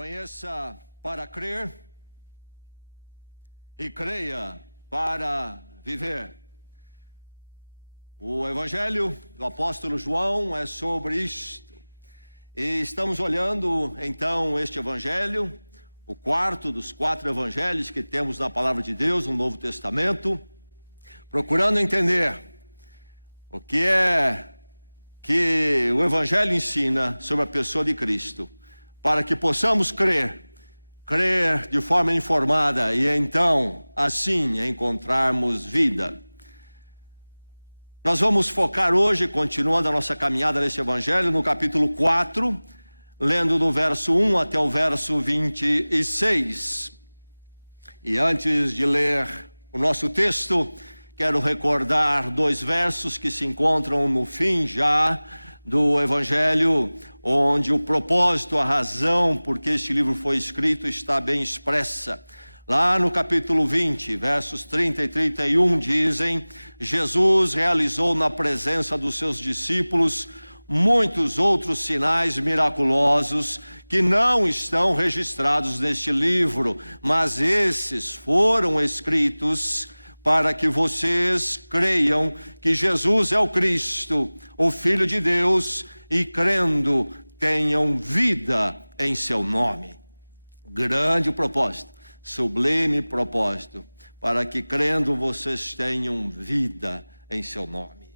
Conheça para crer e creia para viver. O Evangelho do apóstolo João é sobre isto. E estamos olhando então este Evangelho, o quarto dos 4 evangelhos que temos na Palavra de Deus, no Novo Testamento, procurando entender o que é que o Evangelho ensina sobre a pessoa de Cristo, para que possamos crer de forma informada e então, assim, encontrarmos vida. Nós vamos focar hoje, continuando a nossa caminhada nesse Evangelho, no capítulo 4, lendo do verso 1 até o verso 26. E antes de ler o nosso texto, quero recordar 2 versos que se encontram no fim já do Evangelho, onde o propósito, a razão por que este livro foi escrito está bem expressa. Lá no capítulo 20, versos 30 e 31 dizem: Jesus realizou na presença dos seus discípulos muitos outros sinais miraculosos que não estão registrados neste livro, mas esses foram escritos para que vocês creiam que Jesus é o Cristo, o Filho de Deus, e crendo tenham vida em seu nome. Grande propósito, sublime propósito, para que crendo vocês tenham vida em seu nome.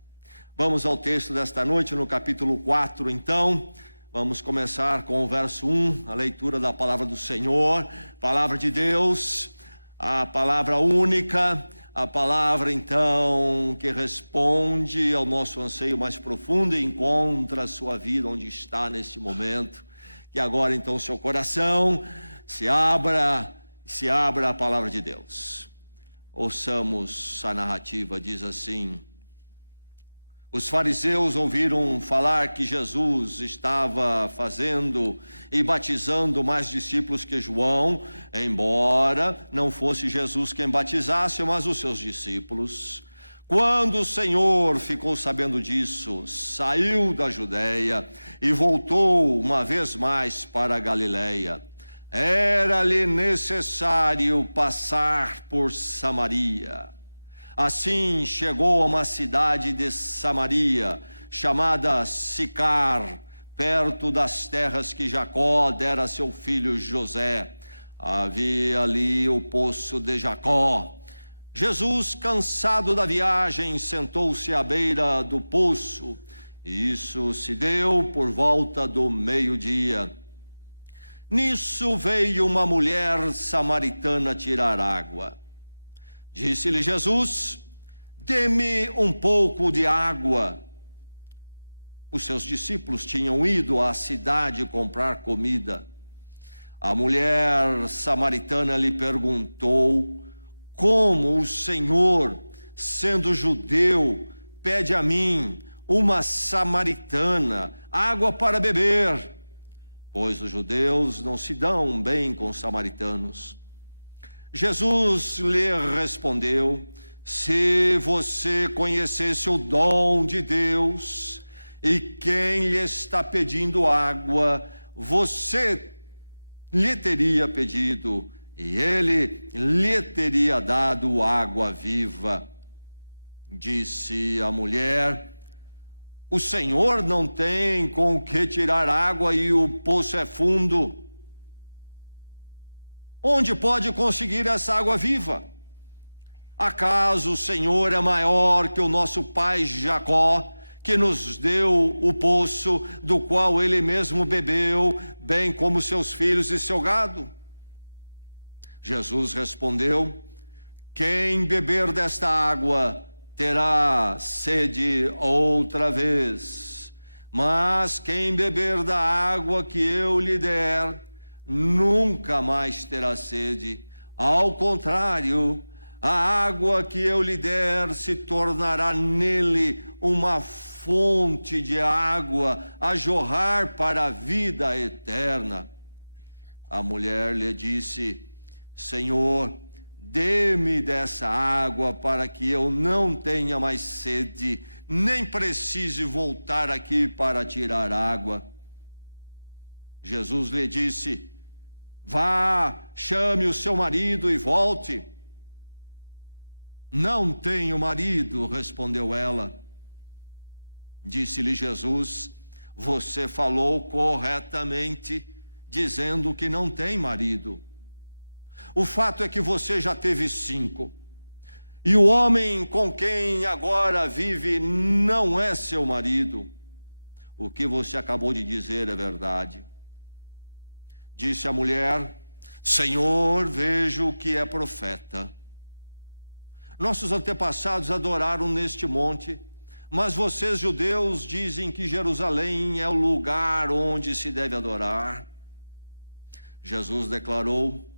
Vamos ao texto desta noite, no capítulo 4, então. Vamos começar com o verso 1, a leitura da palavra do Senhor, palavra de Deus, a palavra única, a palavra então que responde ao nosso anseio mais profundo e encontra a sua vida onde está neste momento. Que agora então seu coração se abra a palavra de Deus. Ouçamos a narrativa, diz assim: os fariseus ouviram falar que Jesus estava fazendo e batizando mais discípulos que João, embora não fosse Jesus quem batizasse, mas os seus discípulos. Quando o Senhor ficou sabendo disso, saiu da Judeia e voltou uma vez mais para a Galileia. Era-lhe necessário passar por Samaria. Assim chegou a uma cidade de Samaria, chamada Sicar, perto das terras que Jacó dera a seu filho José. Havia ali o poço de Jacó. Jesus, cansado da viagem, sentou-se à beira do poço. Isso se deu por volta do meio-dia. Nisso veio uma mulher samaritana tirar água. Disse-lhe Jesus: dê-me um pouco de água. Os seus discípulos tinham ido à cidade comprar comida. A mulher samaritana lhe perguntou: como o Senhor, sendo judeu, pede a mim, uma samaritana, água para beber? Pois os judeus não se dão bem com os samaritanos. Jesus lhe respondeu: se você conhecesse o dom de Deus e quem lhe está pedindo água, você lhe teria pedido e ele lhe teria dado água viva. Disse a mulher: o Senhor não tem com o que tirar água e o poço é fundo. Onde pode conseguir essa água viva? Acaso o Senhor é maior que o nosso pai Jacó, que nos deu o poço do qual ele mesmo bebeu, bem como seus filhos e seu gado? Jesus respondeu: quem beber desta água terá sede outra vez, mas quem beber da água que eu lhe der nunca mais terá sede. Ao contrário, a água que eu lhe der se tornará nele uma fonte de água a jorrar para a vida eterna. A mulher lhe disse: Senhor, dê-me dessa água para que eu não tenha mais sede, nem precise voltar aqui para tirar água. Jesus lhe disse: Vá, chame o seu marido e volte. Não tenho marido, respondeu ela. Disse-lhe Jesus: você falou corretamente, dizendo que não tem marido. O fato é que você já teve 5. E o homem com quem agora vive não é seu marido. O que você acabou de dizer é verdade. Disse a mulher: Senhor, vejo que é profeta. Nossos antepassados adoraram neste monte, mas vocês, judeus, dizem que Jerusalém é o lugar onde se deve adorar. Jesus declarou: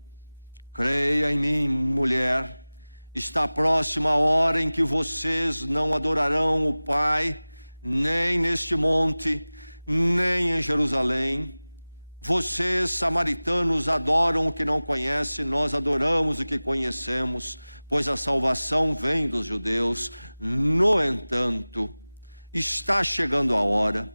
creia em mim, mulher, está próxima a hora em que vocês não adorarão o Pai, nem neste monte, nem em Jerusalém. Vocês, samaritanos, adoram o que não conhecem, nós adoramos o que conhecemos, pois a salvação vem dos judeus. No entanto, está chegando a hora,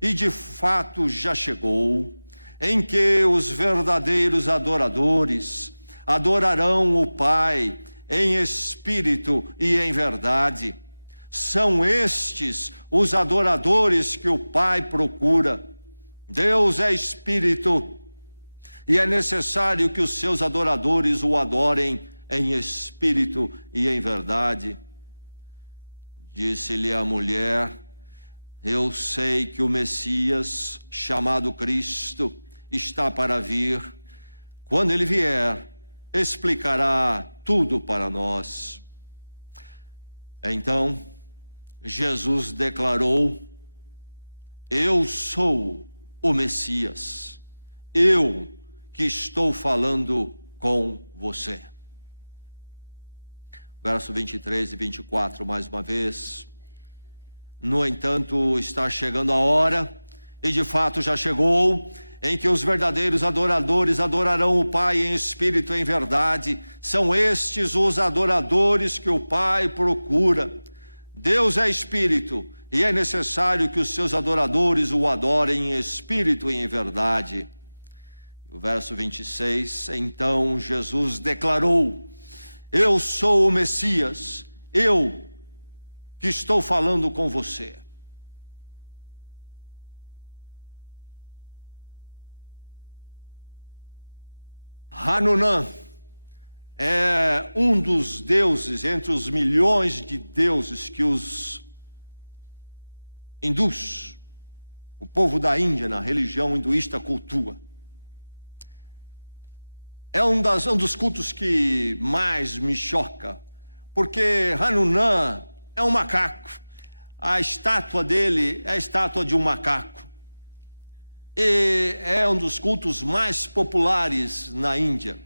e de fato já chegou, em que os verdadeiros adoradores adorarão o Pai em espírito e em verdade. São estes os adoradores que o Pai procura. Deus é espírito, e é necessário que os seus adoradores o adorem em espírito e em verdade. Disse-lhe a mulher: eu sei que o Messias, chamado Cristo, está para vir. Quando ele vier, explicará tudo para nós. Então, Jesus declarou: eu sou o Messias, eu que estou falando com você. Verso 23 e 24, mais uma vez. No entanto, está chegando a hora, e de fato já chegou, em que os verdadeiros adoradores adorarão o Pai em espírito e em verdade. São estes os adoradores que o Pai procura. Deus é espírito, e é necessário que os seus adoradores o adorem em espírito e em verdade. O verso 26, então Jesus declarou: eu sou o Messias, eu que estou falando com você. Hanunã é um dos deuses entre os milhões de deuses que os hindus, o povo da Índia, na religião hinduísta, cultua. É um dos cultos que mais me choca, porque Hanunã é um macaco. A estátua dele é a estátua de um macaco. E é um dos cultos mais populares na Índia.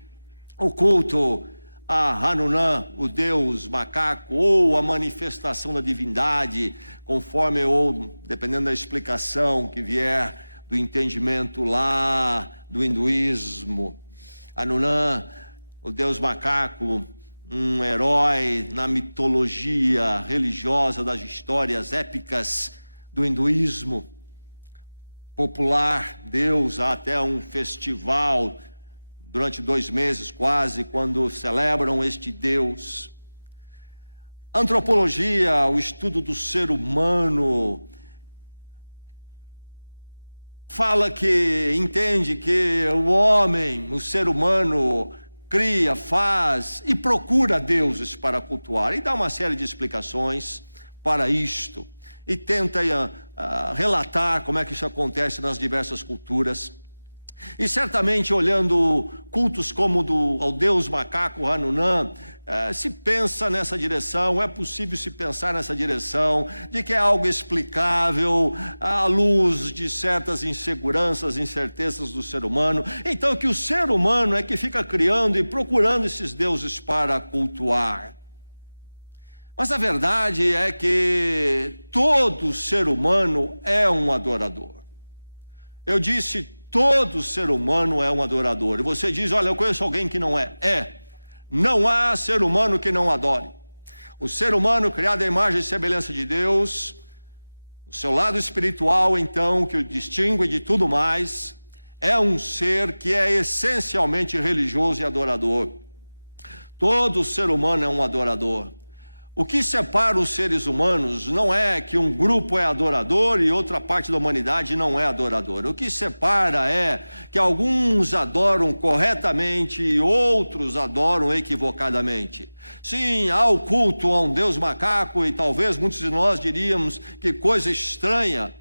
O culto a Hanunã, o deus macaco, ou a manifestação da divindade, conforme ou dependendo da explicação que vier do entendimento lá do hinduísmo. Hanunã, o deus macaco, um herói na mitologia religiosa das histórias épicas do hinduísmo. Popular Deus, há até um festival durante 2 meses quase, quando celebram este Deus. Antropologia, o estudo do ser humano, fala que, entende que o homem, o ser humano, cria, faz e procura deuses para cultuar, e dá uma série de explicações para isto, e tenta relatar como é que isso acontece nas diversas culturas. E certamente, olhando cultos como ao deus macaco Hanunã, se pensa nessa direção, é possível se pensar nessa direção, de que é algo explicável à luz de certas inseguranças, incertezas do ser humano. Então, que o ser humano é que fica criando e procurando esses deuses para cultuar. Mas a verdade é que todo ser humano é um adorador. Eu disse, todo ser humano é um adorador. E você diz, olha, eu conheço alguém que não é. Não há ser humano que não adore. O ser humano, criado à imagem e semelhança de Deus, o seu lado espiritual, então, que o distingue de tudo mais, é um ser que é essencialmente religioso e adorador. Todo ser humano é um adorador. O que separa os seres humanos não é que um grupo é adorador e outra parte da humanidade não é adoradora. O que separa é que alguns adoram corretamente e outros adoram equivocadamente. Sim, há o culto a um Deus macaco e talvez muitos de nós diríamos que coisa estranha.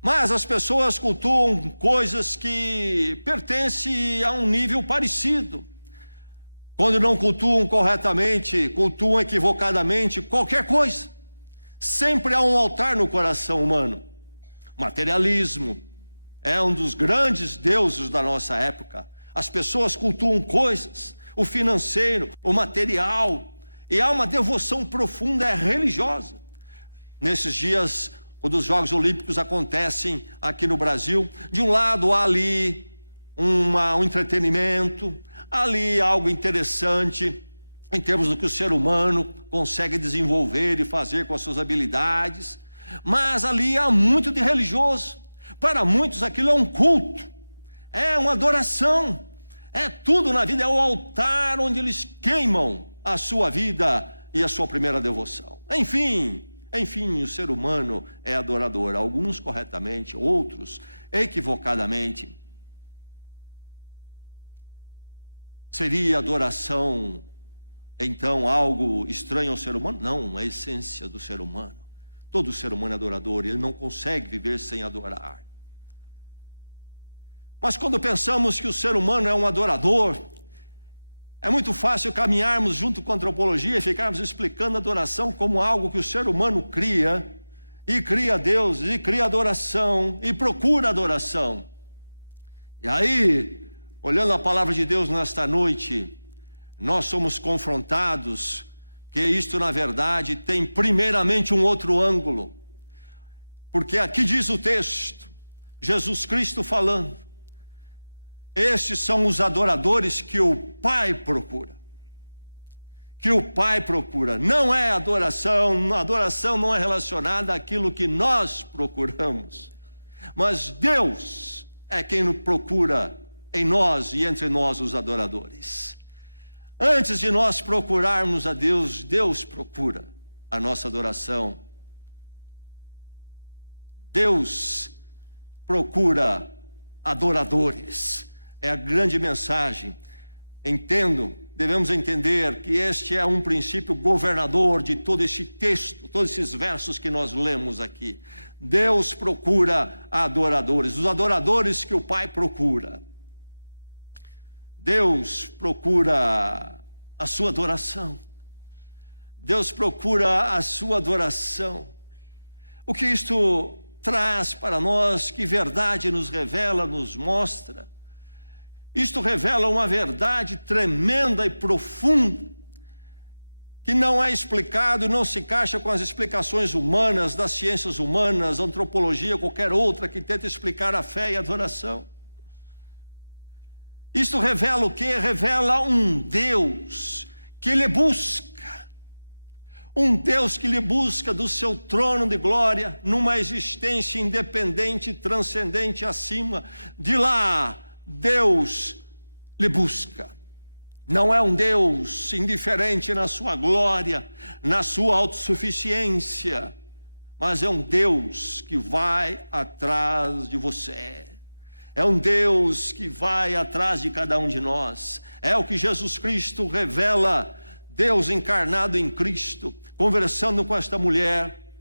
Mas as pessoas cultuam coisas que pertencem a um nível parecido. Quando não cultuam corretamente, cultuam equivocadamente qualquer coisa. Sempre há um altar no coração humano. Materialismo é um dos grandes deuses da nossa época. As pessoas cultuam coisas, o financeiro, o material, e há uma devoção profunda, religiosa. Nesses dias, quando os Jogos Olímpicos acontecem aqui no Brasil, de um lado há ali um entretenimento, ali algo interessante em termos do que o ser humano consegue desenvolver e fazer com as suas habilidades, mas ali há muito de religioso. Para muitos aquilo é um culto, é uma adoração, é tudo na vida, é o altar onde eles queimam a sua vida e a sua primeira devoção. Enfim, o ser humano é adorador, alguns corretamente, outros equivocadamente. Seria adoração, então, algo estranho ao ser humano? Não, a essência do ser humano. Todo ser humano é adorador, ele não consegue viver sem adorar. Mas quando pensamos que o ser humano é um adorador, é muito fácil caminharmos junto com a antropologia e ficarmos explicando a adoração como algo que o ser humano cria, e cria Deus, e cria adoração, e procura adoração. E aí, olhando a palavra de Deus nesta noite, nós somos confrontados que isto na verdade tem primeiramente um outro ângulo. Porque aqui diz o texto, Jesus Cristo falando, estes são os adoradores que o Pai procura. Que o Pai procura, não é adoração, a adoração não é relacionada àquilo que nós procuramos, mas Deus é quem procura em nós e entre nós os adoradores. Antes de nós procurarmos a Deus, Deus procura a nossa adoração. Deus procura adoradores. É a grande mensagem. Devemos entender que este é um princípio governador de todo esse texto, todos esses versos que nós lemos aqui. Deus procura adoradores, os adoradores que o Pai procura. Deus procura a sua adoração. Deus procura a sua adoração. O que isto traz para nós, que verdade nos revela, nos mostra? Isto revela uma verdade tremenda e profunda, que não é explicado, não se encaixa com as explicações humanas, das ciências humanas, antropologia, qualquer outra que tenta explicar a fé e a adoração. Isto revela o quê? Revela um Deus que lhe busca. Um Deus que lhe busca do seu trono de glória, numa existência independente, transcendente acima. De lá, Deus lhe busca. Não é um Deus indiferente na sua glória, na sua autossuficiência, mas é um Deus que vai atrás de você. É um Deus que vai atrás de cada um de nós. É o que Jesus Cristo revela, Deus encarnado em Cristo, conversando com esta mulher.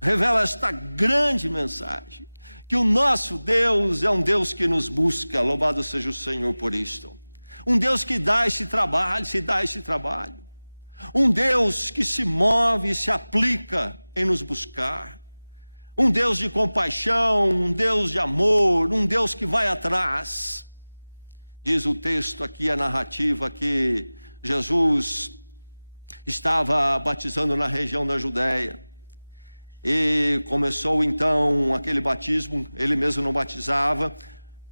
Revela esta grande mensagem, que o nosso Deus é um Deus que nos busca, louvado seja o Senhor por isto. Um Deus que dá esse trabalho, se dá esse trabalho. Um Deus que se move e se aplica em nos buscar. Um Deus de compaixão, um Deus de amor, um Deus que vai atrás. Diz o texto aqui, a narrativa, que Jesus estava batizando na região da Judéia. E começou então aquele batismo, ele mesmo não batizava,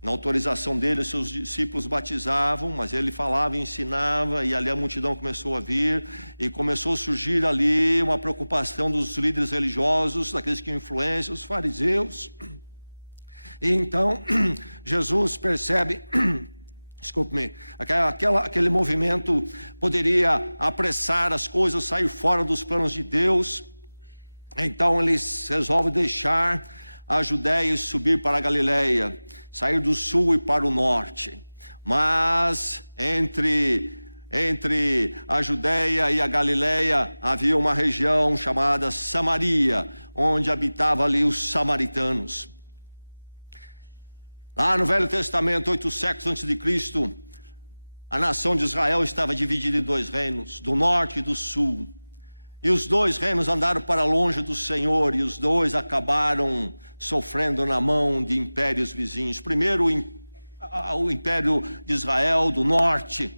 na autorização dele, seus discípulos batizavam, mas ele falava e ensinava, e ali a multidão começou a vir, e começou a surgir ali uma preocupação dos líderes religiosos, daqueles que influenciam, os fariseus. E então Jesus percebe, desculpe-me, aquele movimento poderia apressar as coisas, sair fora dos planos de Deus. Então eles resolvem deixar a Judéia e subir para a Galileia, sair do sul e para o norte. Mas entre a Judéia e a Galileia havia uma região chamada Samaria, onde habitavam ali os samaritanos. Lá no Velho Testamento, 8 séculos antes de Cristo, a nação de Israel estava dividida em 2 reinos, do norte e do sul. E os 2 reinos andaram para longe do Senhor, e os 2 acabaram sofrendo na mão de impérios vizinhos. Primeiro, o Império de Israel do norte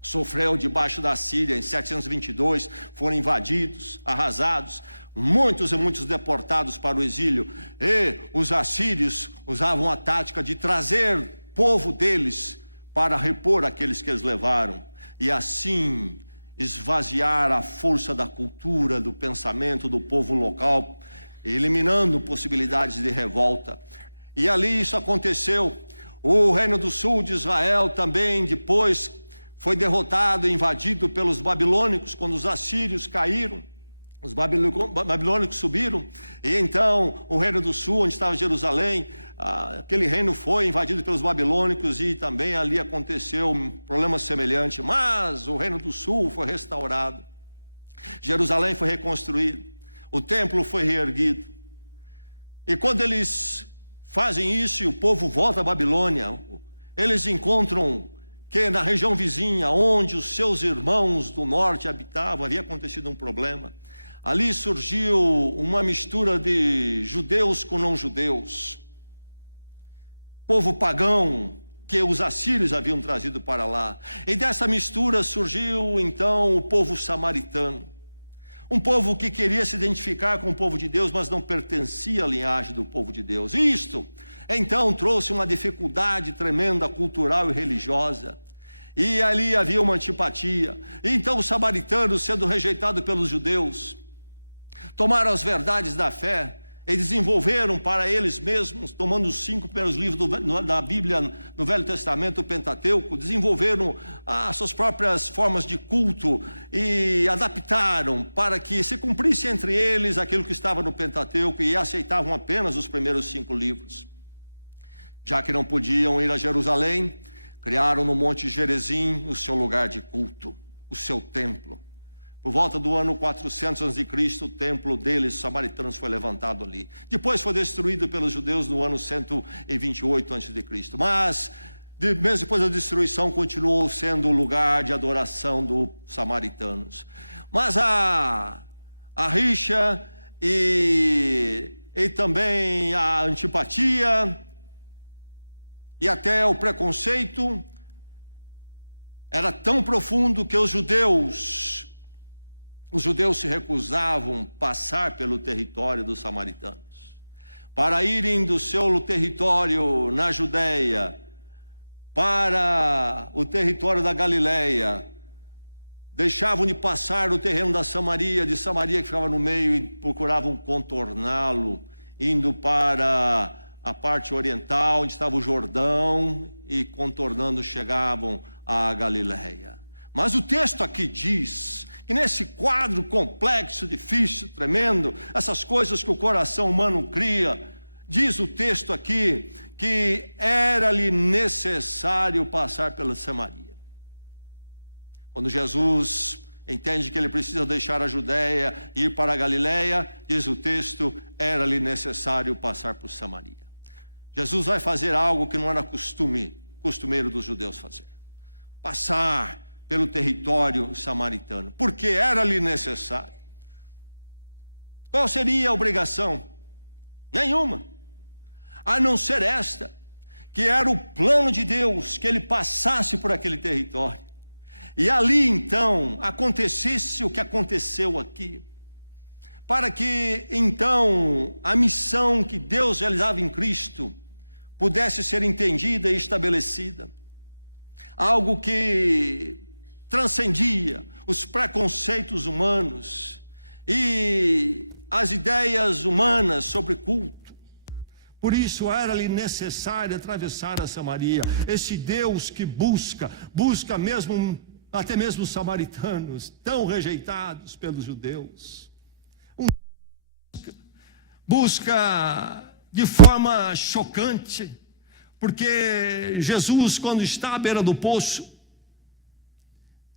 sofreu debaixo da Síria em 722, foram invadidos, arrasados, muitos e muitos deportados para o exílio. E os assírios usavam a tática de trazer povo deles para repor aqueles que eles levaram, e assim esvaziar a força da cultura, do pensamento do povo local, eliminando possibilidades de revolta. E ali isso aconteceu. O reino do sul de Israel também depois foi derrotado e invadido pelos babilônicos, quando os assírios caíram. Os babilônicos subiram, e então o reino do sul, onde estava Jerusalém, aquele reino foi invadido pelos babilônicos, e também ali aconteceu um problema semelhante. Mas o reino do sul foi restaurado, Jerusalém foi reconstruído, o templo foi reerguido. E quando eles fazem isso e o povo volta à Babilônia, eles encontram que na região vizinha, onde os seus irmãos do norte habitavam, havia acontecido um problema. Ali surgiu uma mistura de judeus com não-judeus, povo pagão que os assírios haviam trazido para lá. E dessa mistura surgiu então o povo samaritano, um povo que queria se identificar com o povo de Deus, mas não pertencia à linhagem do povo de Deus. E isto então trouxe uma dificuldade tremenda cultural e religiosa. E ali havia uma antipatia. E então os samaritanos, sendo rejeitados pelos judeus, tomaram as verdades da fé e desenvolveram para eles mesmos, tomando os 5 primeiros livros da Bíblia no Velho Testamento, o Pentateuco, desenvolveram as suas próprias formas de culto e adaptaram para que se cumprisse entre eles aquilo que estava no Pentateuco, e aceitavam apenas os primeiros 5 livros. Já que não podiam ir a Jerusalém, criaram no Monte Gerizim o seu lugar de culto, o seu templo. Por volta do ano 400 a.C., o templo deles, samaritanos, foi levantado ali. Depois foi destruído pelos judeus no ano 128 a.C. Mas, mesmo depois da destruição, continuou sendo o lugar de adoração dos samaritanos. Mas a rixa e também a antipatia e até o preconceito era tão profundo que os judeus se recusavam passar pelo território dos samaritanos. Para irem do seu território na Judéia para o território da Galileia, deixavam de passar o terreno de Samaria que ficava no meio, e procuravam contorná-lo, indo para a parte oriental, onde estava o Jordão, e contornando chegavam à Galileia. Mas o texto aqui diz que nesse quadro complexo, difícil, tremendo, essas coisas que o coração humano cria, diz o texto aqui que era-lhe necessário passar pela Samaria. Quando Jesus entende que ele precisa deixar a Judéia e ir para a Galileia, diz o texto, era-lhe necessário passar por Samaria. Jesus vai fazer algo que não era costumeiro dos judeus fazer: passar pelo território samaritano, porque era-lhe necessário. Qual seria a obrigação? Nenhuma, a não ser esta, que era o plano de Deus, que ele passasse por aquele território, e ali então acontecesse o que aconteceu aqui, para que então a missão que Deus realizava em Cristo pudesse ser entendida e estabelecida. Algo que transcendia os preconceitos humanos e as ideias humanas sobre culto. Por isso era-lhe necessário atravessar a Samaria. Esse Deus que busca mesmo, até mesmo os samaritanos, tão rejeitados pelos judeus. Busca de forma chocante, porque Jesus, quando está à beira do poço,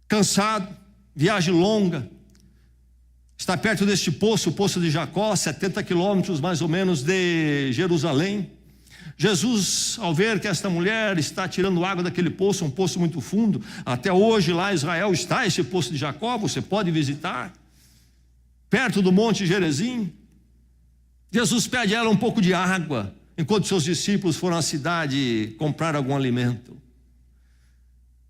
cansado, viagem longa, está perto deste poço, o poço de Jacó, 70 quilômetros mais ou menos de Jerusalém. Jesus, ao ver que esta mulher está tirando água daquele poço, um poço muito fundo, até hoje lá em Israel está esse poço de Jacó, você pode visitar, perto do Monte Gerizim. Jesus pede a ela um pouco de água, enquanto seus discípulos foram à cidade comprar algum alimento.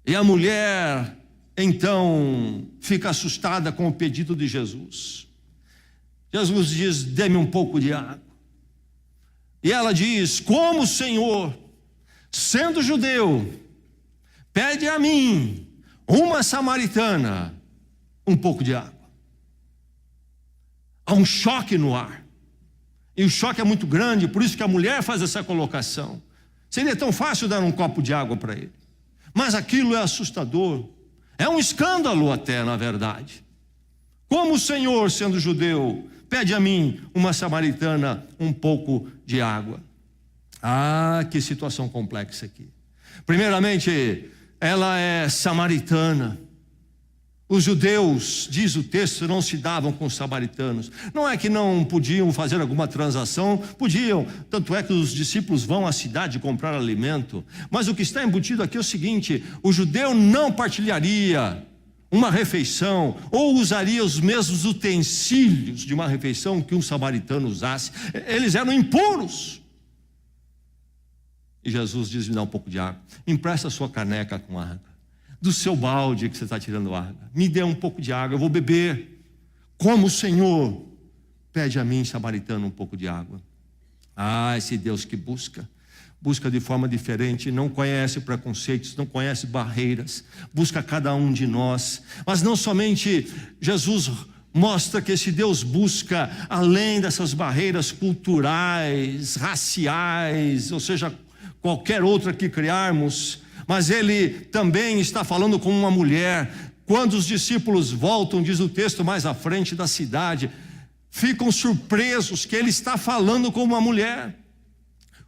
E a mulher então fica assustada com o pedido de Jesus. Jesus diz: dê-me um pouco de água. E ela diz: como o Senhor, sendo judeu, pede a mim, uma samaritana, um pouco de água. Há um choque no ar. E o choque é muito grande, por isso que a mulher faz essa colocação. Seria tão fácil dar um copo de água para ele. Mas aquilo é assustador. É um escândalo até, na verdade. Como o Senhor, sendo judeu, pede a mim, uma samaritana, um pouco de água. Ah, que situação complexa aqui. Primeiramente, ela é samaritana. Os judeus, diz o texto, não se davam com os samaritanos. Não é que não podiam fazer alguma transação, podiam. Tanto é que os discípulos vão à cidade comprar alimento. Mas o que está embutido aqui é o seguinte: o judeu não partilharia uma refeição ou usaria os mesmos utensílios de uma refeição que um samaritano usasse. Eles eram impuros. E Jesus diz: me dá um pouco de água. Empresta a sua caneca com água. Do seu balde que você está tirando água, me dê um pouco de água, eu vou beber. Como o Senhor pede a mim, samaritano, um pouco de água. Ah, esse Deus que busca de forma diferente, não conhece preconceitos, não conhece barreiras, busca cada um de nós. Mas não somente Jesus mostra que esse Deus busca além dessas barreiras culturais, raciais, ou seja, qualquer outra que criarmos, mas ele também está falando com uma mulher. Quando os discípulos voltam, diz o texto mais à frente, da cidade, ficam surpresos que ele está falando com uma mulher.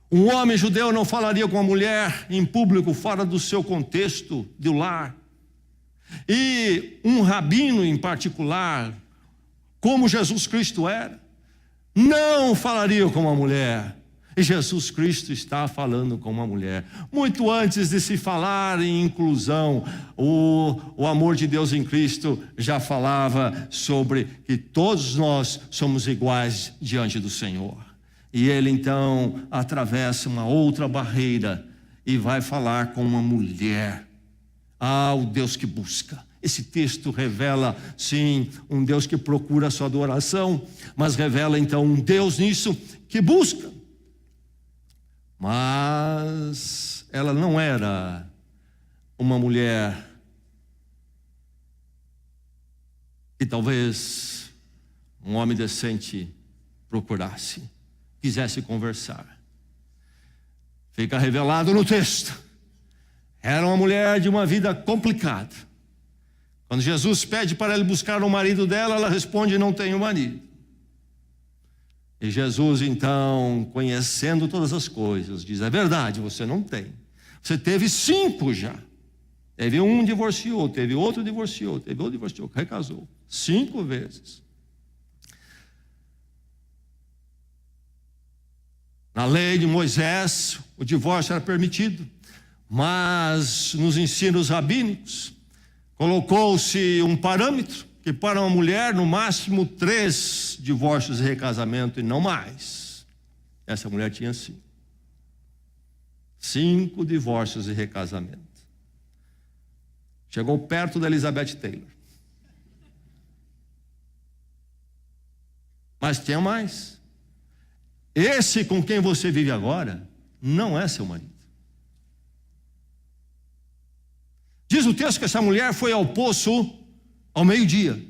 Um homem judeu não falaria com uma mulher em público, fora do seu contexto do lar. E um rabino em particular, como Jesus Cristo era, não falaria com uma mulher. E Jesus Cristo está falando com uma mulher. Muito antes de se falar em inclusão, o amor de Deus em Cristo já falava sobre que todos nós somos iguais diante do Senhor. E ele então atravessa uma outra barreira e vai falar com uma mulher. Ah, o Deus que busca. Esse texto revela, sim, um Deus que procura a sua adoração, mas revela então um Deus nisso que busca. Mas ela não era uma mulher que talvez um homem decente procurasse, quisesse conversar. Fica revelado no texto. Era uma mulher de uma vida complicada. Quando Jesus pede para ele buscar o marido dela, ela responde: não tenho marido. E Jesus então, conhecendo todas as coisas, diz: é verdade, você não tem. Você teve 5 já. Teve um, divorciou, teve outro, divorciou, teve outro, divorciou, recasou 5 vezes. Na lei de Moisés, o divórcio era permitido, mas nos ensinos rabínicos, colocou-se um parâmetro, que para uma mulher, no máximo 3 divórcios e recasamento, e não mais. Essa mulher tinha 5. 5 divórcios e recasamento. Chegou perto da Elizabeth Taylor. Mas tinha mais. Esse com quem você vive agora não é seu marido. Diz o texto que essa mulher foi ao poço ao meio-dia.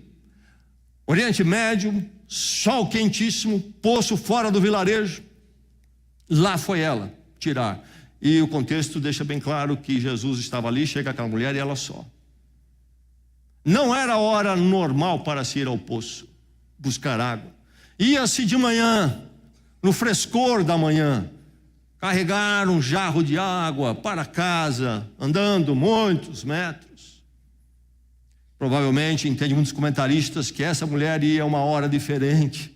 Oriente Médio, sol quentíssimo, poço fora do vilarejo. Lá foi ela tirar. E o contexto deixa bem claro que Jesus estava ali, chega aquela mulher e ela só. Não era hora normal para se ir ao poço buscar água. Ia-se de manhã, no frescor da manhã, carregar um jarro de água para casa, andando muitos metros. Provavelmente, entende muitos comentaristas, que essa mulher ia a uma hora diferente,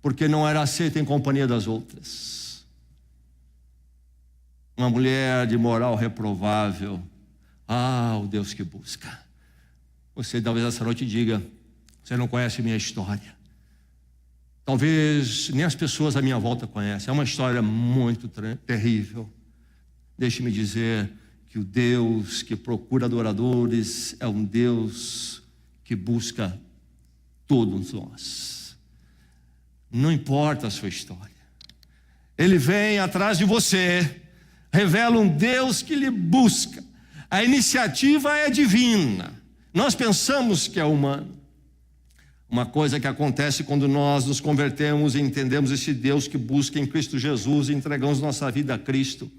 porque não era aceita em companhia das outras. Uma mulher de moral reprovável. Ah, o Deus que busca. Você talvez essa noite diga: você não conhece minha história. Talvez nem as pessoas à minha volta conhecem. É uma história muito terrível. Deixe-me dizer que o Deus que procura adoradores é um Deus que busca todos nós. Não importa a sua história. Ele vem atrás de você, revela um Deus que lhe busca. A iniciativa é divina. Nós pensamos que é humano. Uma coisa que acontece quando nós nos convertemos e entendemos esse Deus que busca em Cristo Jesus e entregamos nossa vida a Cristo.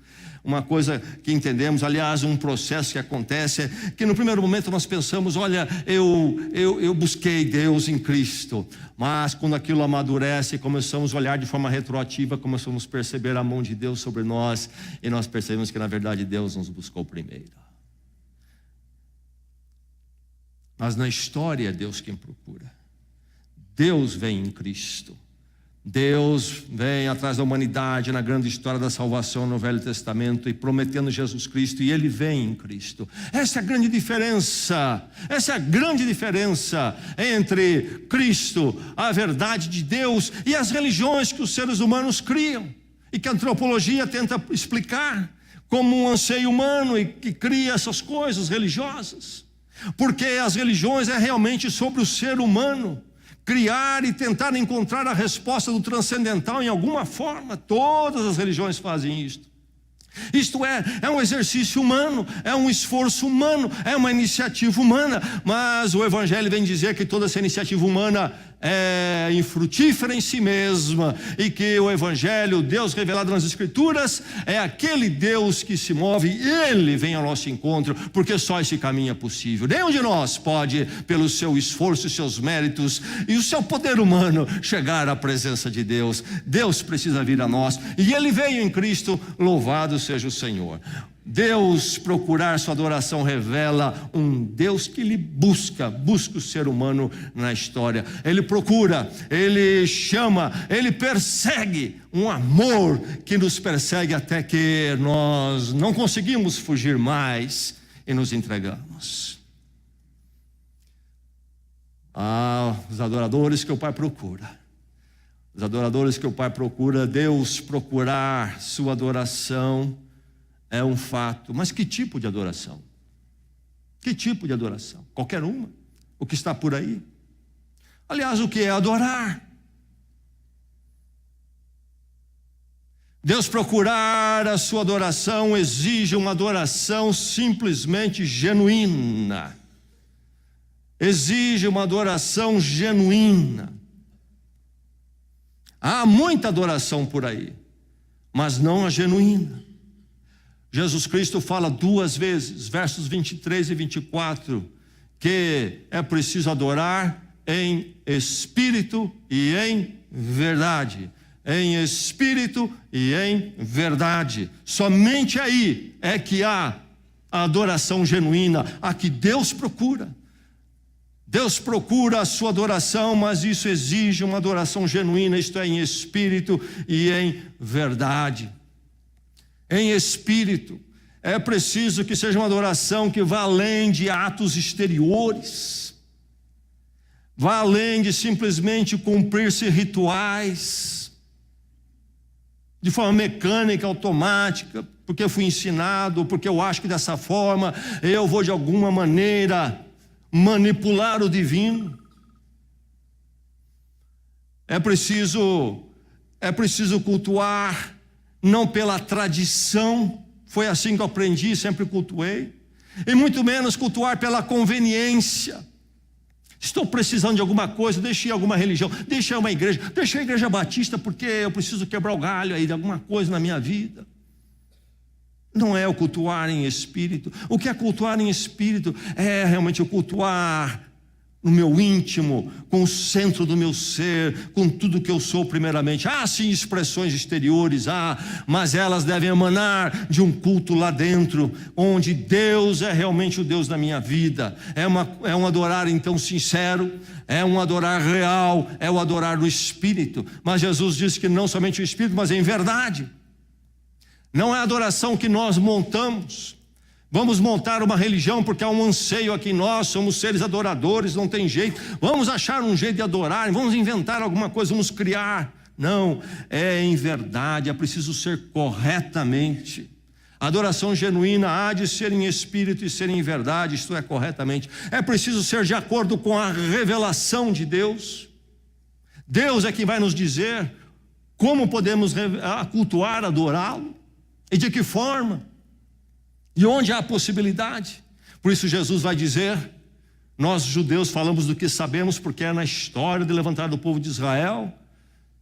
Uma coisa que entendemos, aliás, um processo que acontece é que no primeiro momento nós pensamos: olha, eu busquei Deus em Cristo. Mas quando aquilo amadurece, começamos a olhar de forma retroativa, começamos a perceber a mão de Deus sobre nós, e nós percebemos que na verdade Deus nos buscou primeiro. Mas na história é Deus quem procura. Deus vem em Cristo. Deus vem atrás da humanidade na grande história da salvação no Velho Testamento e prometendo Jesus Cristo, e Ele vem em Cristo. Essa é a grande diferença. Essa é a grande diferença entre Cristo, a verdade de Deus, e as religiões que os seres humanos criam e que a antropologia tenta explicar como um anseio humano e que cria essas coisas religiosas. Porque as religiões é realmente sobre o ser humano. Criar e tentar encontrar a resposta do transcendental em alguma forma. Todas as religiões fazem isto. Isto é um exercício humano, é um esforço humano, é uma iniciativa humana. Mas o Evangelho vem dizer que toda essa iniciativa humana é infrutífera em si mesma, e que o Evangelho, Deus revelado nas Escrituras, é aquele Deus que se move, e Ele vem ao nosso encontro, porque só esse caminho é possível. Nenhum de nós pode, pelo seu esforço, seus méritos e o seu poder humano, chegar à presença de Deus. Deus precisa vir a nós, e Ele veio em Cristo. Louvado seja o Senhor. Deus procurar sua adoração revela um Deus que lhe busca o ser humano na história. Ele procura, Ele chama, Ele persegue, um amor que nos persegue até que nós não conseguimos fugir mais e nos entregamos. Os adoradores que o Pai procura. Os adoradores que o Pai procura, Deus procurar sua adoração é um fato. Mas que tipo de adoração? Que tipo de adoração? Qualquer uma? O que está por aí? Aliás, o que é adorar? Deus procurar a sua adoração exige uma adoração simplesmente genuína. Exige uma adoração genuína. Há muita adoração por aí, mas não a genuína. Jesus Cristo fala 2 vezes, versos 23 e 24, que é preciso adorar em espírito e em verdade. Em espírito e em verdade. Somente aí é que há a adoração genuína, a que Deus procura. Deus procura a sua adoração, mas isso exige uma adoração genuína, isto é, em espírito e em verdade. Em espírito, é preciso que seja uma adoração que vá além de atos exteriores, vá além de simplesmente cumprir-se rituais, de forma mecânica, automática, porque eu fui ensinado, porque eu acho que dessa forma eu vou de alguma maneira manipular o divino. É preciso cultuar não pela tradição, foi assim que eu aprendi, sempre cultuei, e muito menos cultuar pela conveniência. Estou precisando de alguma coisa, deixei alguma religião, deixei uma igreja, deixei a igreja batista porque eu preciso quebrar o galho aí de alguma coisa na minha vida. Não é o cultuar em espírito. O que é cultuar em espírito é realmente o cultuar no meu íntimo, com o centro do meu ser, com tudo que eu sou primeiramente. Há sim expressões exteriores, mas elas devem emanar de um culto lá dentro, onde Deus é realmente o Deus da minha vida. É um adorar então sincero, é um adorar real, é o adorar no Espírito. Mas Jesus disse que não somente o Espírito, mas em verdade. Não é a adoração que nós montamos. Vamos montar uma religião porque há um anseio aqui em nós, somos seres adoradores, não tem jeito. Vamos achar um jeito de adorar, vamos inventar alguma coisa, vamos criar. Não, é em verdade, é preciso ser corretamente. A adoração genuína há de ser em espírito e ser em verdade, isto é, corretamente. É preciso ser de acordo com a revelação de Deus. Deus é quem vai nos dizer como podemos cultuar, adorá-lo e de que forma. E onde há possibilidade. Por isso Jesus vai dizer, nós judeus falamos do que sabemos, porque é na história de levantar do povo de Israel,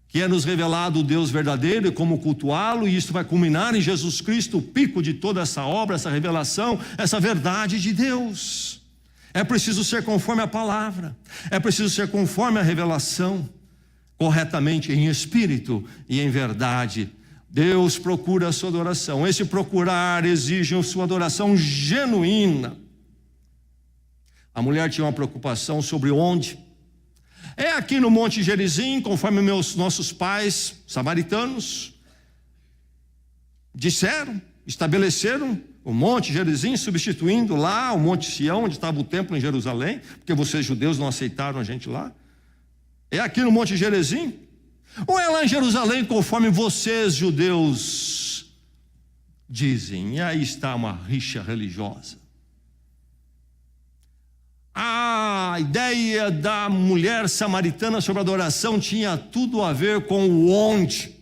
que é nos revelado o Deus verdadeiro e como cultuá-lo, e isto vai culminar em Jesus Cristo, o pico de toda essa obra, essa revelação, essa verdade de Deus. É preciso ser conforme a palavra, é preciso ser conforme a revelação, corretamente em espírito e em verdade. Deus procura a sua adoração. Esse procurar exige a sua adoração genuína. A mulher tinha uma preocupação sobre onde. É aqui no Monte Gerizim, conforme nossos pais samaritanos disseram, estabeleceram o Monte Gerizim, substituindo lá o Monte Sião, onde estava o templo em Jerusalém, porque vocês judeus não aceitaram a gente lá. É aqui no Monte Gerizim? Ou é lá em Jerusalém, conforme vocês, judeus, dizem? E aí está uma rixa religiosa. A ideia da mulher samaritana sobre adoração tinha tudo a ver com o onde,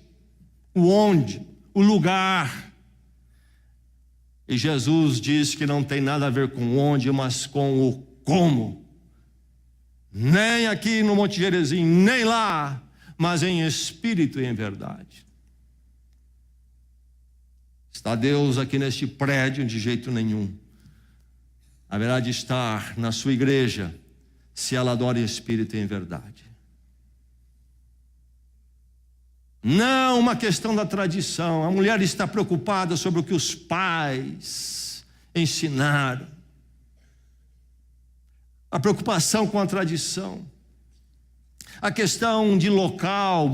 o lugar. E Jesus diz que não tem nada a ver com onde, mas com o como. Nem aqui no Monte Gerizim, nem lá, mas em espírito e em verdade. Está Deus aqui neste prédio? De jeito nenhum. Haverá de estar na sua igreja, se ela adora em espírito e em verdade. Não uma questão da tradição. A mulher está preocupada sobre o que os pais ensinaram. A preocupação com a tradição. A questão de local,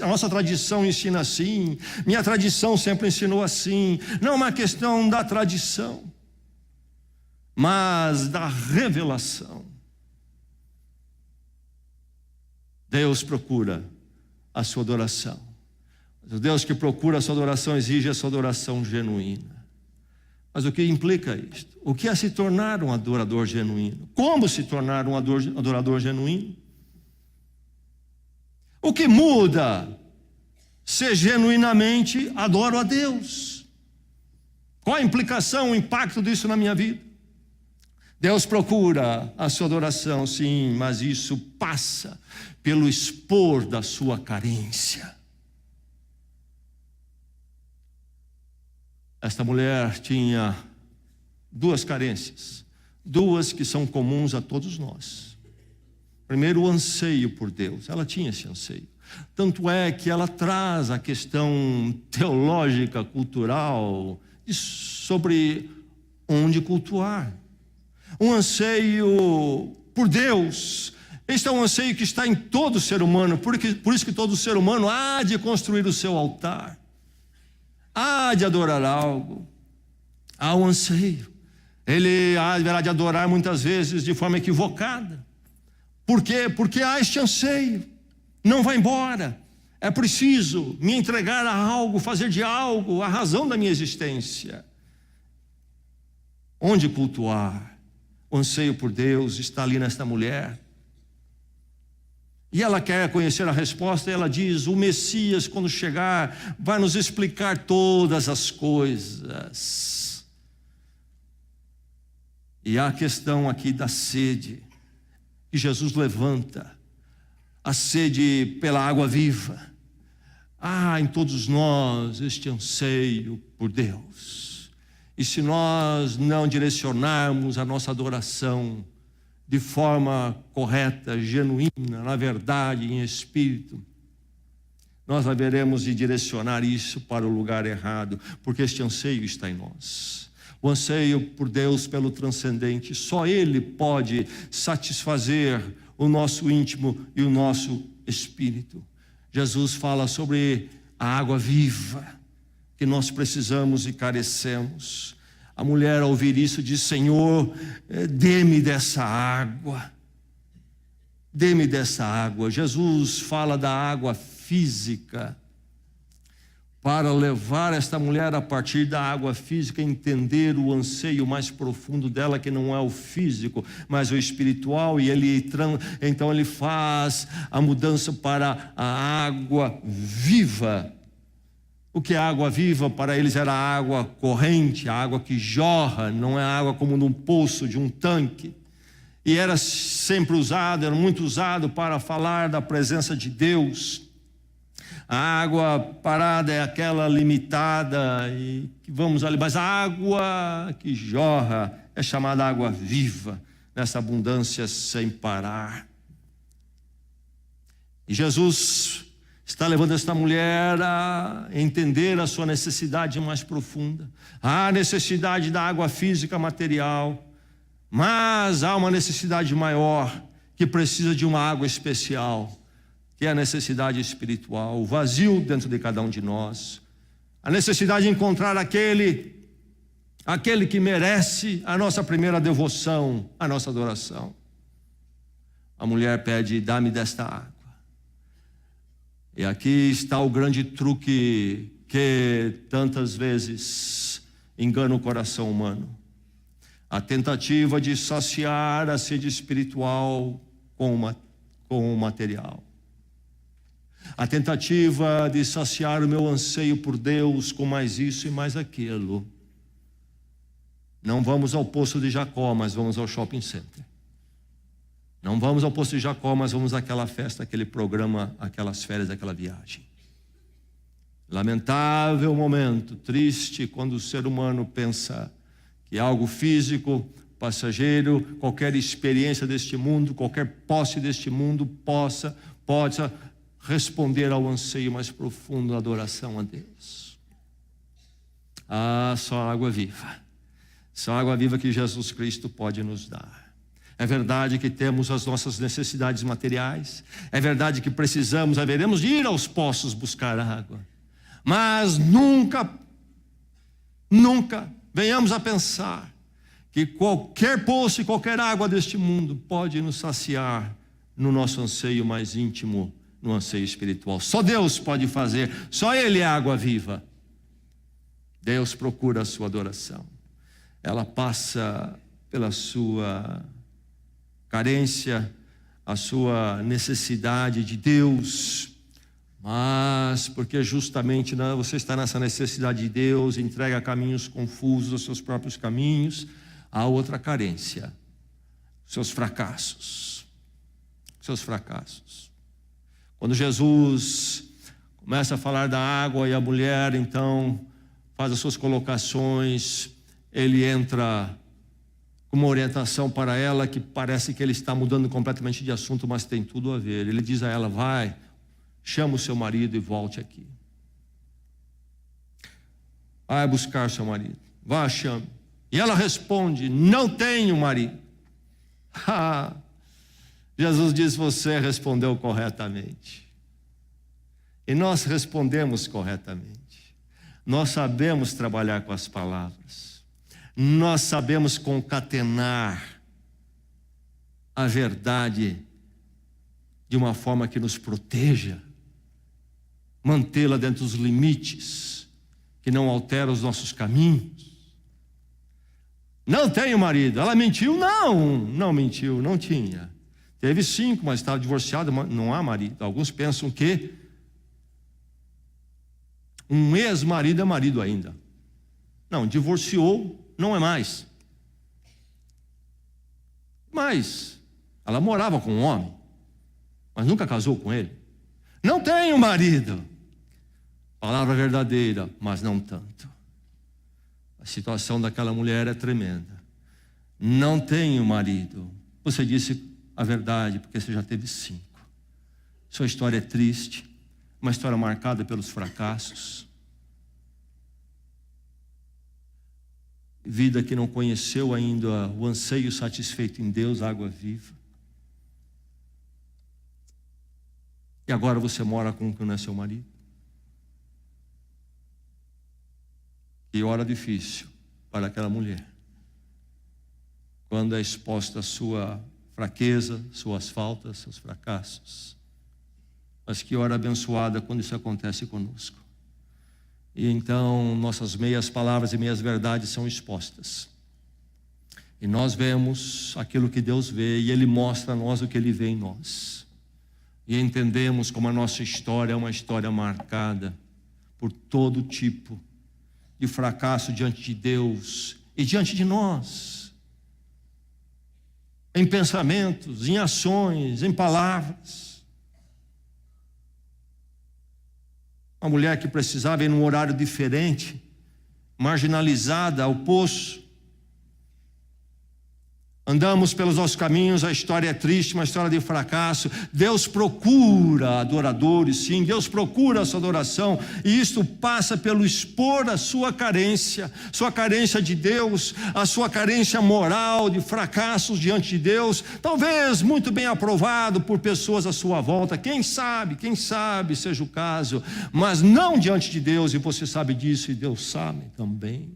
a nossa tradição ensina assim, minha tradição sempre ensinou assim. Não é uma questão da tradição, mas da revelação. Deus procura a sua adoração. O Deus que procura a sua adoração exige a sua adoração genuína. Mas o que implica isto? O que é se tornar um adorador genuíno? Como se tornar um adorador genuíno? O que muda se genuinamente adoro a Deus? Qual a implicação, o impacto disso na minha vida? Deus procura a sua adoração, sim, mas isso passa pelo expor da sua carência. Esta mulher tinha duas carências, duas que são comuns a todos nós. Primeiro, o anseio por Deus. Ela tinha esse anseio. Tanto é que ela traz a questão teológica, cultural, sobre onde cultuar. Um anseio por Deus. Este é um anseio que está em todo ser humano, por isso que todo ser humano há de construir o seu altar, há de adorar algo. Há um anseio. Ele haverá de adorar muitas vezes de forma equivocada. Por quê? Porque há este anseio. Não vai embora. É preciso me entregar a algo, fazer de algo a razão da minha existência. Onde cultuar? O anseio por Deus está ali nesta mulher. E ela quer conhecer a resposta, e ela diz: o Messias, quando chegar, vai nos explicar todas as coisas. E há a questão aqui da sede. que Jesus levanta, a sede pela água viva. Há em todos nós este anseio por Deus. E se nós não direcionarmos a nossa adoração de forma correta, genuína, na verdade, em espírito, nós haveremos de direcionar isso para o lugar errado, porque este anseio está em nós. O anseio por Deus, pelo transcendente, só Ele pode satisfazer o nosso íntimo e o nosso espírito. Jesus fala sobre a água viva que nós precisamos e carecemos. A mulher, ao ouvir isso, diz: Senhor, dê-me dessa água. Dê-me dessa água. Jesus fala da água física, para levar esta mulher, a partir da água física, a entender o anseio mais profundo dela, que não é o físico, mas o espiritual. E então ele faz a mudança para a água viva. O que é água viva? Para eles era a água corrente, a água que jorra, não é água como num poço de um tanque. E era sempre usado, era muito usado para falar da presença de Deus. A água parada é aquela limitada, e vamos ali, mas a água que jorra é chamada água viva, nessa abundância sem parar. E Jesus está levando esta mulher a entender a sua necessidade mais profunda. Há a necessidade da água física material, mas há uma necessidade maior, que precisa de uma água especial, que é a necessidade espiritual, o vazio dentro de cada um de nós, a necessidade de encontrar aquele que merece a nossa primeira devoção, a nossa adoração. A mulher pede: dá-me desta água. E aqui está o grande truque que tantas vezes engana o coração humano: a tentativa de saciar a sede espiritual com o material. A tentativa de saciar o meu anseio por Deus com mais isso e mais aquilo. Não vamos ao Poço de Jacó, mas vamos ao shopping center. Não vamos ao Poço de Jacó, mas vamos àquela festa, aquele programa, aquelas férias, aquela viagem. Lamentável momento, triste, quando o ser humano pensa que algo físico, passageiro, qualquer experiência deste mundo, qualquer posse deste mundo possa responder ao anseio mais profundo da adoração a Deus. Só água viva. Só água viva que Jesus Cristo pode nos dar. É verdade que temos as nossas necessidades materiais. É verdade que haveremos de ir aos poços buscar água. Mas nunca venhamos a pensar que qualquer poço e qualquer água deste mundo pode nos saciar no nosso anseio mais íntimo, no anseio espiritual. Só Deus pode fazer, só Ele é a água viva. Deus procura a sua adoração. Ela passa pela sua carência, a sua necessidade de Deus, mas porque justamente você está nessa necessidade de Deus, entrega caminhos confusos aos seus próprios caminhos, há outra carência: seus fracassos. Quando Jesus começa a falar da água e a mulher então faz as suas colocações, ele entra com uma orientação para ela que parece que ele está mudando completamente de assunto, mas tem tudo a ver. Ele diz a ela: vai, chama o seu marido e volte aqui. Vai buscar seu marido, vá, chame. E ela responde: não tenho marido. Jesus diz: você respondeu corretamente. E nós respondemos corretamente. Nós sabemos trabalhar com as palavras. Nós sabemos concatenar a verdade de uma forma que nos proteja, mantê-la dentro dos limites, que não altera os nossos caminhos. Não tenho marido. Ela mentiu? Não mentiu, não tinha. Teve 5, mas estava divorciada, não há marido. Alguns pensam que um ex-marido é marido ainda. Não, divorciou, não é mais. Mas Ela morava com um homem, mas nunca casou com ele. Não tenho marido. Palavra verdadeira, mas não tanto. A situação daquela mulher é tremenda. Não tenho marido. Você disse a verdade, porque você já teve 5. Sua história é triste, uma história marcada pelos fracassos. Vida que não conheceu ainda o anseio satisfeito em Deus, água viva. E agora você mora com o que não é seu marido. Que hora difícil para aquela mulher, quando é exposta a sua fraqueza, suas faltas, seus fracassos. Mas que hora abençoada quando isso acontece conosco. E então nossas meias palavras e meias verdades são expostas. E nós vemos aquilo que Deus vê, e Ele mostra a nós o que Ele vê em nós. E entendemos como a nossa história é uma história marcada por todo tipo de fracasso diante de Deus e diante de nós. Em pensamentos, em ações, em palavras. Uma mulher que precisava ir num horário diferente, marginalizada ao poço. Andamos pelos nossos caminhos, a história é triste, uma história de fracasso. Deus procura adoradores, sim, Deus procura a sua adoração, e isto passa pelo expor a sua carência de Deus, a sua carência moral, de fracassos diante de Deus, talvez muito bem aprovado por pessoas à sua volta, quem sabe seja o caso, mas não diante de Deus, e você sabe disso, e Deus sabe também.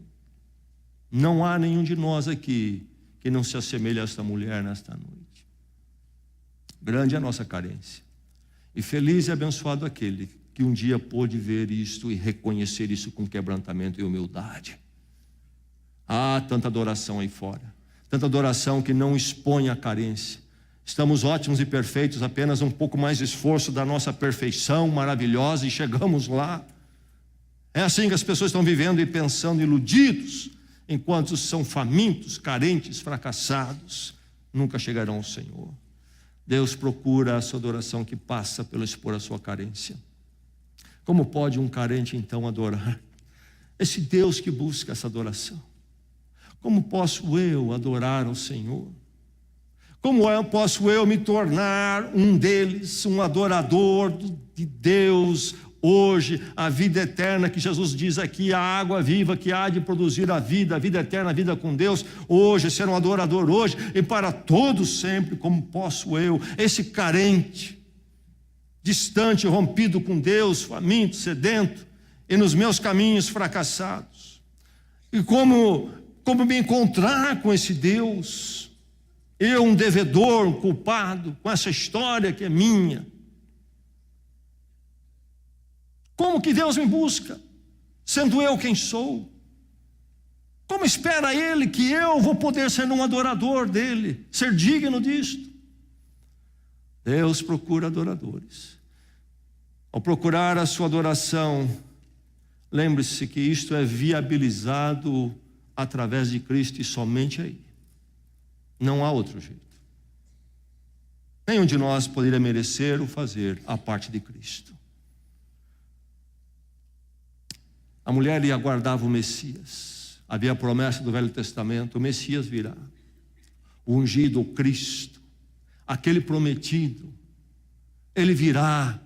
Não há nenhum de nós aqui que não se assemelha a esta mulher nesta noite. Grande é a nossa carência. E feliz e abençoado aquele que um dia pôde ver isto e reconhecer isso com quebrantamento e humildade. Há tanta adoração aí fora. Tanta adoração que não expõe a carência. Estamos ótimos e perfeitos, apenas um pouco mais de esforço da nossa perfeição maravilhosa e chegamos lá. É assim que as pessoas estão vivendo e pensando, iludidos, enquanto são famintos, carentes, fracassados, nunca chegarão ao Senhor. Deus procura a sua adoração que passa pelo expor a sua carência. Como pode um carente então adorar esse Deus que busca essa adoração? Como posso eu adorar ao Senhor? Como posso eu me tornar um deles, um adorador de Deus? Hoje, a vida eterna que Jesus diz aqui, a água viva que há de produzir a vida eterna, a vida com Deus, hoje, ser um adorador hoje e para todos sempre. Como posso eu, esse carente, distante, rompido com Deus, faminto, sedento, e nos meus caminhos fracassados, e como me encontrar com esse Deus, eu um devedor, um culpado, com essa história que é minha? Como que Deus me busca, sendo eu quem sou? Como espera Ele que eu vou poder ser um adorador dEle, ser digno disto? Deus procura adoradores. Ao procurar a sua adoração, lembre-se que isto é viabilizado através de Cristo e somente aí. Não há outro jeito. Nenhum de nós poderia merecer ou fazer a parte de Cristo. A mulher lhe aguardava o Messias. Havia a promessa do Velho Testamento: o Messias virá, o ungido, o Cristo, aquele prometido. Ele virá,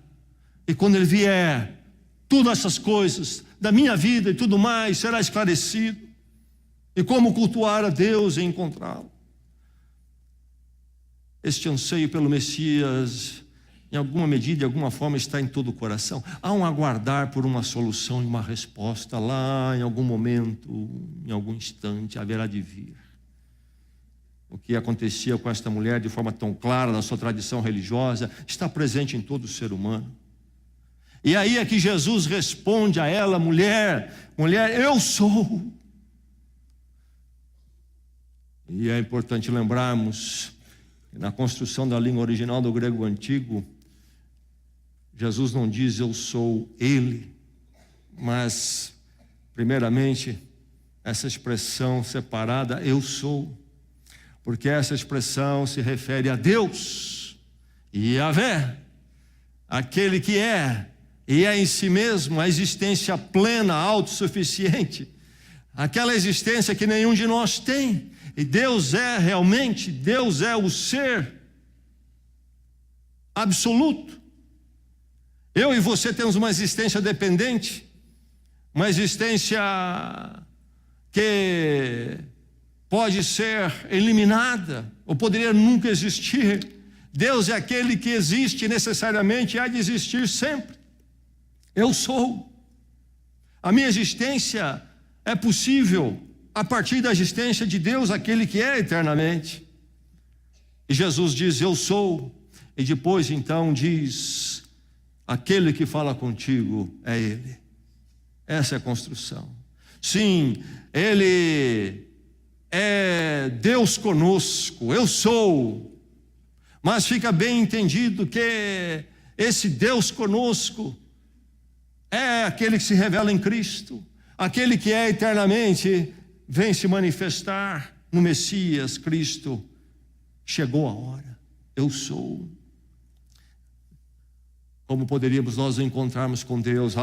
e quando Ele vier, todas essas coisas da minha vida e tudo mais será esclarecido. E como cultuar a Deus e encontrá-lo. Este anseio pelo Messias, em alguma medida, de alguma forma, está em todo o coração. Há um aguardar por uma solução e uma resposta lá, em algum momento, em algum instante, haverá de vir. O que acontecia com esta mulher de forma tão clara na sua tradição religiosa, está presente em todo ser humano. E aí é que Jesus responde a ela: mulher, eu sou. E é importante lembrarmos que na construção da língua original do grego antigo, Jesus não diz eu sou Ele, mas primeiramente essa expressão separada, eu sou. porque essa expressão se refere a Deus, Yahvé, aquele que é, e é em si mesmo a existência plena, autossuficiente, aquela existência que nenhum de nós tem. E Deus é realmente, Deus é o ser absoluto. Eu e você temos uma existência dependente, uma existência que pode ser eliminada, ou poderia nunca existir. Deus é aquele que existe necessariamente e há de existir sempre. Eu sou. A minha existência é possível a partir da existência de Deus, aquele que é eternamente. E Jesus diz, eu sou. E depois então diz, aquele que fala contigo é Ele. Essa é a construção. Sim, Ele é Deus conosco, eu sou. Mas fica bem entendido que esse Deus conosco é aquele que se revela em Cristo, aquele que é eternamente, vem se manifestar no Messias, Cristo. Chegou a hora, eu sou. Como poderíamos nós encontrarmos com Deus?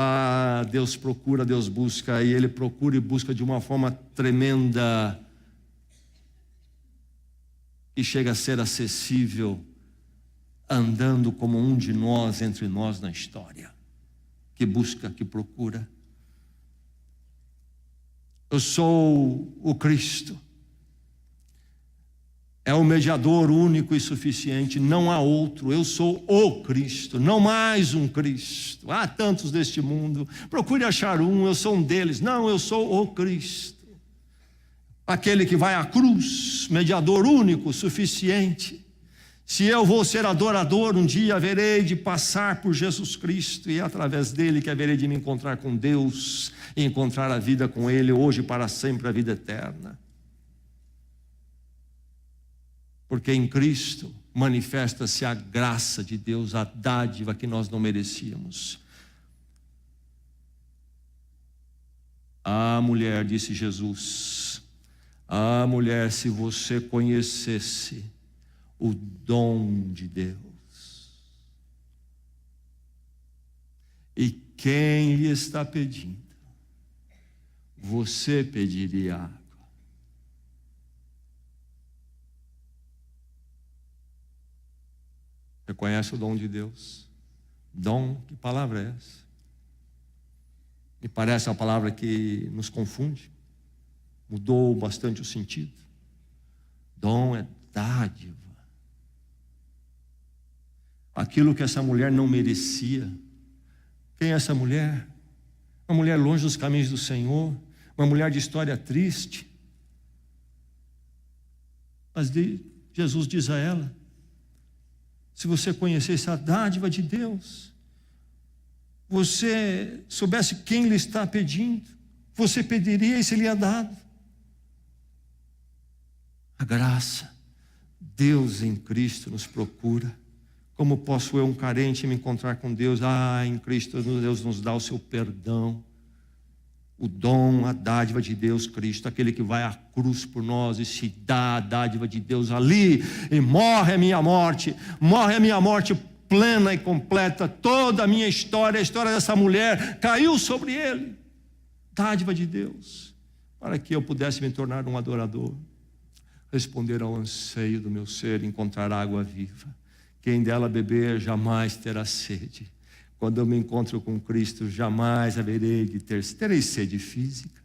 Deus procura, Deus busca, e Ele procura e busca de uma forma tremenda, e chega a ser acessível, andando como um de nós, entre nós na história, que busca, que procura. Eu sou o Cristo. É o mediador único e suficiente, não há outro. Eu sou o Cristo, não mais um Cristo. Há tantos deste mundo, procure achar um, eu sou um deles. Não, eu sou o Cristo. Aquele que vai à cruz, mediador único, suficiente. Se eu vou ser adorador, um dia haverei de passar por Jesus Cristo, e é através dele que haverei de me encontrar com Deus, e encontrar a vida com Ele, hoje e para sempre, a vida eterna. Porque em Cristo manifesta-se a graça de Deus, a dádiva que nós não merecíamos. Mulher, disse Jesus, mulher, se você conhecesse o dom de Deus, e quem lhe está pedindo, você pediria água. Você conhece o dom de Deus? Dom, que palavra é essa? Me parece uma palavra que nos confunde, mudou bastante o sentido. Dom é dádiva. Aquilo que essa mulher não merecia. Quem é essa mulher? Uma mulher longe dos caminhos do Senhor, uma mulher de história triste. Mas Jesus diz a ela, se você conhecesse a dádiva de Deus, você soubesse quem lhe está pedindo, você pediria e seria dado. A graça, Deus em Cristo nos procura. Como posso eu, um carente, me encontrar com Deus? Em Cristo Deus nos dá o seu perdão, o dom, a dádiva de Deus, Cristo, aquele que vai à cruz por nós e se dá a dádiva de Deus ali, e morre a minha morte plena e completa. Toda a minha história, a história dessa mulher, caiu sobre ele, dádiva de Deus, para que eu pudesse me tornar um adorador, responder ao anseio do meu ser, encontrar água viva. Quem dela beber jamais terá sede. Quando eu me encontro com Cristo, jamais haverei de terei sede física.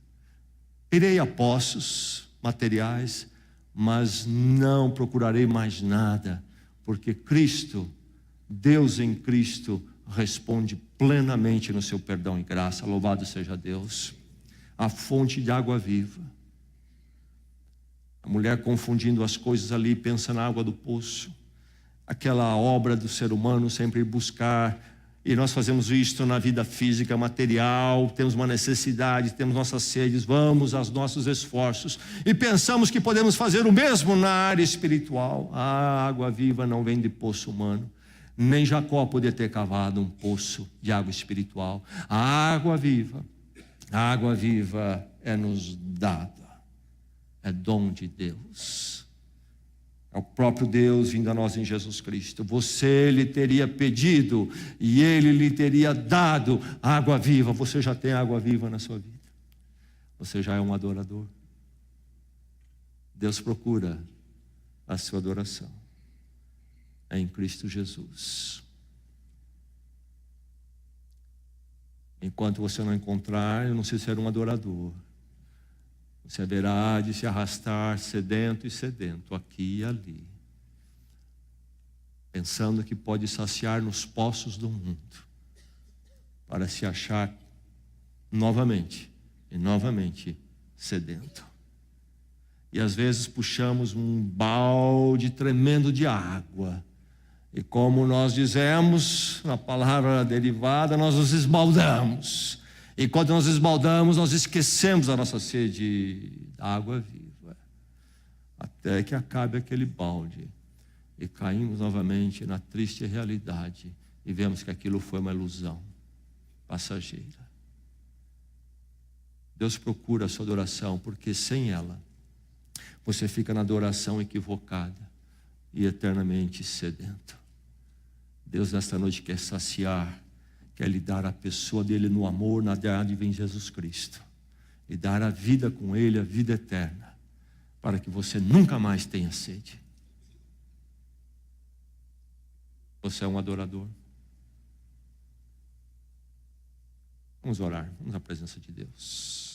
Irei a poços materiais, mas não procurarei mais nada, porque Cristo, Deus em Cristo, responde plenamente no seu perdão e graça. Louvado seja Deus. A fonte de água viva. A mulher confundindo as coisas ali, pensa na água do poço. Aquela obra do ser humano sempre buscar. E nós fazemos isto na vida física, material, temos uma necessidade, temos nossas sedes, vamos aos nossos esforços e pensamos que podemos fazer o mesmo na área espiritual. A água viva não vem de poço humano, nem Jacó podia ter cavado um poço de água espiritual. A água viva é nos dada, é dom de Deus. É o próprio Deus vindo a nós em Jesus Cristo. Você lhe teria pedido e Ele lhe teria dado água viva. Você já tem água viva na sua vida. Você já é um adorador. Deus procura a sua adoração. É em Cristo Jesus. Enquanto você não encontrar, eu não sei ser um adorador. Você haverá de se arrastar sedento e sedento, aqui e ali, pensando que pode saciar nos poços do mundo, para se achar novamente e novamente sedento. E às vezes puxamos um balde tremendo de água, e como nós dizemos na palavra derivada, nós nos esbaldamos. E quando nós esbaldamos, nós esquecemos a nossa sede da água viva, até que acabe aquele balde e caímos novamente na triste realidade e vemos que aquilo foi uma ilusão passageira. Deus procura a sua adoração, porque sem ela você fica na adoração equivocada e eternamente sedento. Deus nesta noite quer saciar, quer lhe dar a pessoa dele no amor, na dádiva em Jesus Cristo, e dar a vida com ele, a vida eterna, para que você nunca mais tenha sede. Você é um adorador? Vamos orar, vamos à presença de Deus.